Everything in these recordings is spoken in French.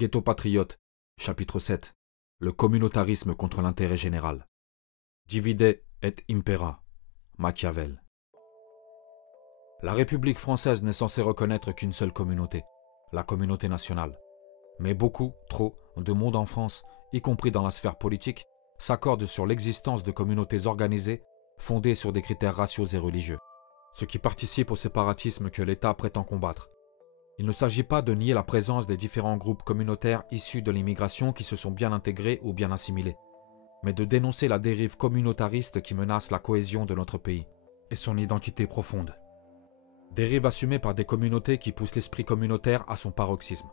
Ghetto patriote, chapitre 7. Le communautarisme contre l'intérêt général. Divide et impera. Machiavel. La République française n'est censée reconnaître qu'une seule communauté, la communauté nationale. Mais beaucoup, trop, de monde en France, y compris dans la sphère politique, s'accordent sur l'existence de communautés organisées fondées sur des critères raciaux et religieux, ce qui participe au séparatisme que l'État prétend combattre. Il ne s'agit pas de nier la présence des différents groupes communautaires issus de l'immigration qui se sont bien intégrés ou bien assimilés, mais de dénoncer la dérive communautariste qui menace la cohésion de notre pays et son identité profonde. Dérive assumée par des communautés qui poussent l'esprit communautaire à son paroxysme.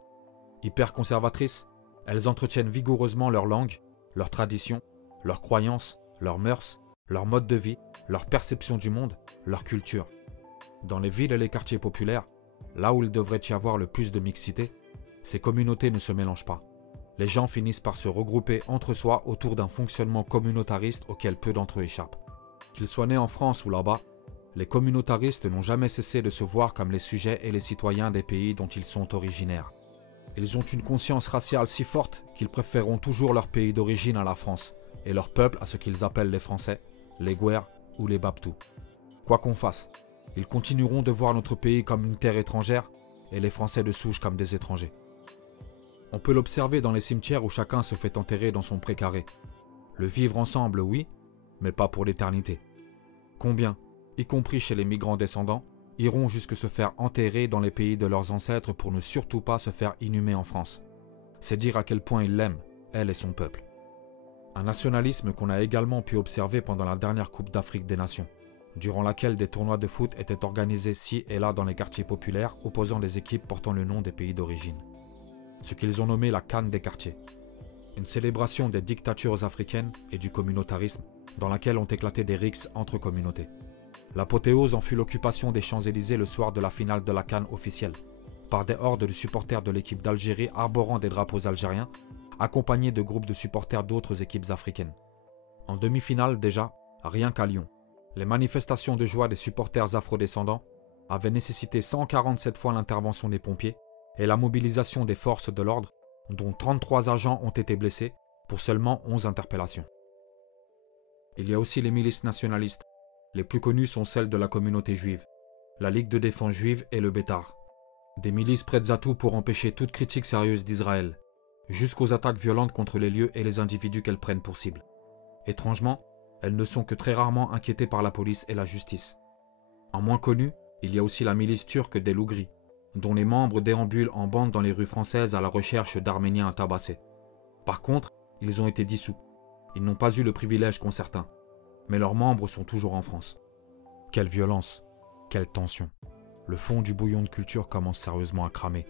Hyper conservatrices, elles entretiennent vigoureusement leur langue, leurs traditions, leurs croyances, leurs mœurs, leur mode de vie, leur perception du monde, leur culture. Dans les villes et les quartiers populaires, là où il devrait y avoir le plus de mixité, ces communautés ne se mélangent pas. Les gens finissent par se regrouper entre soi autour d'un fonctionnement communautariste auquel peu d'entre eux échappent. Qu'ils soient nés en France ou là-bas, les communautaristes n'ont jamais cessé de se voir comme les sujets et les citoyens des pays dont ils sont originaires. Ils ont une conscience raciale si forte qu'ils préféreront toujours leur pays d'origine à la France et leur peuple à ce qu'ils appellent les Français, les Gouers ou les Babtous. Quoi qu'on fasse, ils continueront de voir notre pays comme une terre étrangère et les Français de souche comme des étrangers. On peut l'observer dans les cimetières où chacun se fait enterrer dans son précaré. Le vivre ensemble, oui, mais pas pour l'éternité. Combien, y compris chez les migrants descendants, iront jusque se faire enterrer dans les pays de leurs ancêtres pour ne surtout pas se faire inhumer en France. C'est dire à quel point ils l'aiment, elle et son peuple. Un nationalisme qu'on a également pu observer pendant la dernière Coupe d'Afrique des Nations, durant laquelle des tournois de foot étaient organisés ci et là dans les quartiers populaires opposant des équipes portant le nom des pays d'origine. Ce qu'ils ont nommé la CAN des quartiers. Une célébration des dictatures africaines et du communautarisme, dans laquelle ont éclaté des rixes entre communautés. L'apothéose en fut l'occupation des Champs-Élysées le soir de la finale de la CAN officielle, par des hordes de supporters de l'équipe d'Algérie arborant des drapeaux algériens, accompagnés de groupes de supporters d'autres équipes africaines. En demi-finale déjà, rien qu'à Lyon, les manifestations de joie des supporters afrodescendants avaient nécessité 147 fois l'intervention des pompiers et la mobilisation des forces de l'ordre, dont 33 agents ont été blessés pour seulement 11 interpellations. Il y a aussi les milices nationalistes. Les plus connues sont celles de la communauté juive, la Ligue de défense juive et le Bétar. Des milices prêtes à tout pour empêcher toute critique sérieuse d'Israël, jusqu'aux attaques violentes contre les lieux et les individus qu'elles prennent pour cible. Étrangement, elles ne sont que très rarement inquiétées par la police et la justice. En moins connu, il y a aussi la milice turque des loups gris, dont les membres déambulent en bande dans les rues françaises à la recherche d'Arméniens à tabasser. Par contre, ils ont été dissous. Ils n'ont pas eu le privilège qu'ont certains, mais leurs membres sont toujours en France. Quelle violence, quelle tension. Le fond du bouillon de culture commence sérieusement à cramer.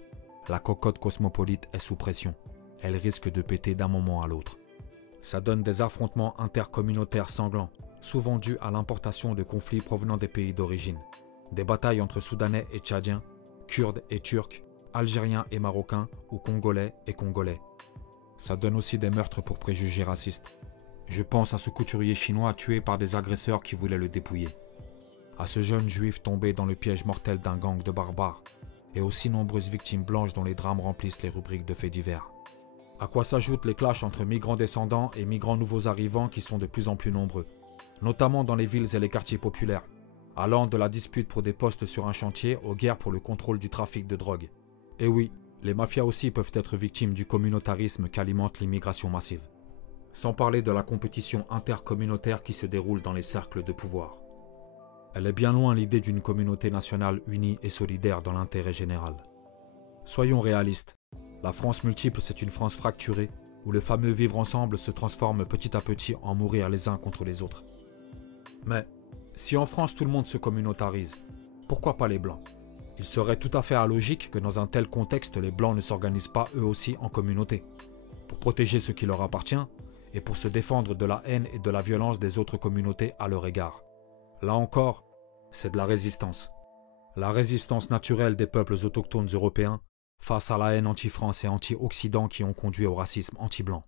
La cocotte cosmopolite est sous pression. Elle risque de péter d'un moment à l'autre. Ça donne des affrontements intercommunautaires sanglants, souvent dus à l'importation de conflits provenant des pays d'origine. Des batailles entre Soudanais et Tchadiens, Kurdes et Turcs, Algériens et Marocains ou Congolais et Congolais. Ça donne aussi des meurtres pour préjugés racistes. Je pense à ce couturier chinois tué par des agresseurs qui voulaient le dépouiller. À ce jeune juif tombé dans le piège mortel d'un gang de barbares. Et aux si nombreuses victimes blanches dont les drames remplissent les rubriques de faits divers. À quoi s'ajoutent les clashs entre migrants descendants et migrants nouveaux arrivants qui sont de plus en plus nombreux, notamment dans les villes et les quartiers populaires, allant de la dispute pour des postes sur un chantier aux guerres pour le contrôle du trafic de drogue. Et oui, les mafias aussi peuvent être victimes du communautarisme qu'alimente l'immigration massive. Sans parler de la compétition intercommunautaire qui se déroule dans les cercles de pouvoir. Elle est bien loin l'idée d'une communauté nationale unie et solidaire dans l'intérêt général. Soyons réalistes, la France multiple c'est une France fracturée où le fameux vivre ensemble se transforme petit à petit en mourir les uns contre les autres. Mais si en France tout le monde se communautarise, pourquoi pas les Blancs? Il serait tout à fait illogique que dans un tel contexte les Blancs ne s'organisent pas eux aussi en communauté, pour protéger ce qui leur appartient et pour se défendre de la haine et de la violence des autres communautés à leur égard. Là encore, c'est de la résistance. La résistance naturelle des peuples autochtones européens face à la haine anti-France et anti-Occident qui ont conduit au racisme anti-blanc.